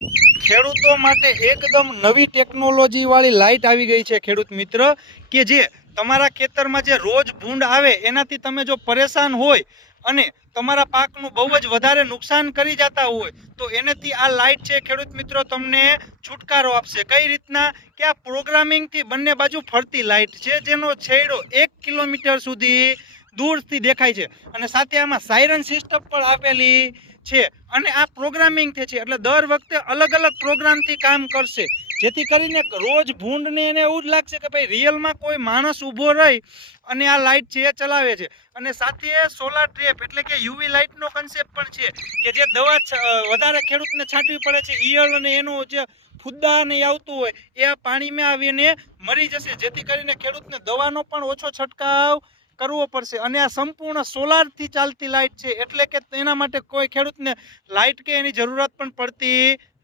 ખેડૂતો માટે એકદમ નવી ટેકનોલોજી વાળી લાઇટ આવી ગઈ છે ખેડૂત મિત્ર, કે જે તમારા ખેતરમાં જે રોજ ભૂંડ આવે એનાથી તમે જો પરેશાન હોય અને તમારા પાકનું બહુ જ વધારે નુકસાન કરી જતા હોય તો એનાથી આ લાઇટ છે ખેડૂત મિત્રો તમને છુટકારો આપશે. કઈ રીતના કે આ પ્રોગ્રામિંગથી બંને બાજુ ફરતી લાઇટ છે જેનો છેડો 1 કિલોમીટર સુધી દૂરથી દેખાય છે અને સાથે આમાં સાયરન સિસ્ટમ પણ આપેલી છે અને આ પ્રોગ્રામિંગ છે એટલે દર વખતે અલગ અલગ પ્રોગ્રામથી કામ કરશે, જેથી કરીને રોજ ભૂંડને એને એવું જ લાગશે કે ભાઈ રિયલમાં કોઈ માણસ ઊભો રહી અને આ લાઇટ છે એ ચલાવે છે. અને સાથે સોલાર ટ્રેપ એટલે કે યુવી લાઇટનો કન્સેપ્ટ પણ છે કે જે દવા વધારે ખેડૂતને છાંટવી પડે છે ઈયળ અને એનું જે ફુદ્દા ને આવતું હોય એ આ પાણીમાં આવીને મરી જશે, જેથી કરીને ખેડૂતને દવાનો પણ ઓછો છંટકાવ કરવો પડશે. અને આ સંપૂર્ણ સોલારથી ચાલતી લાઇટ છે એટલે કે તેના માટે કોઈ ખેડૂતને લાઇટ કે એની જરૂરત પણ પડતી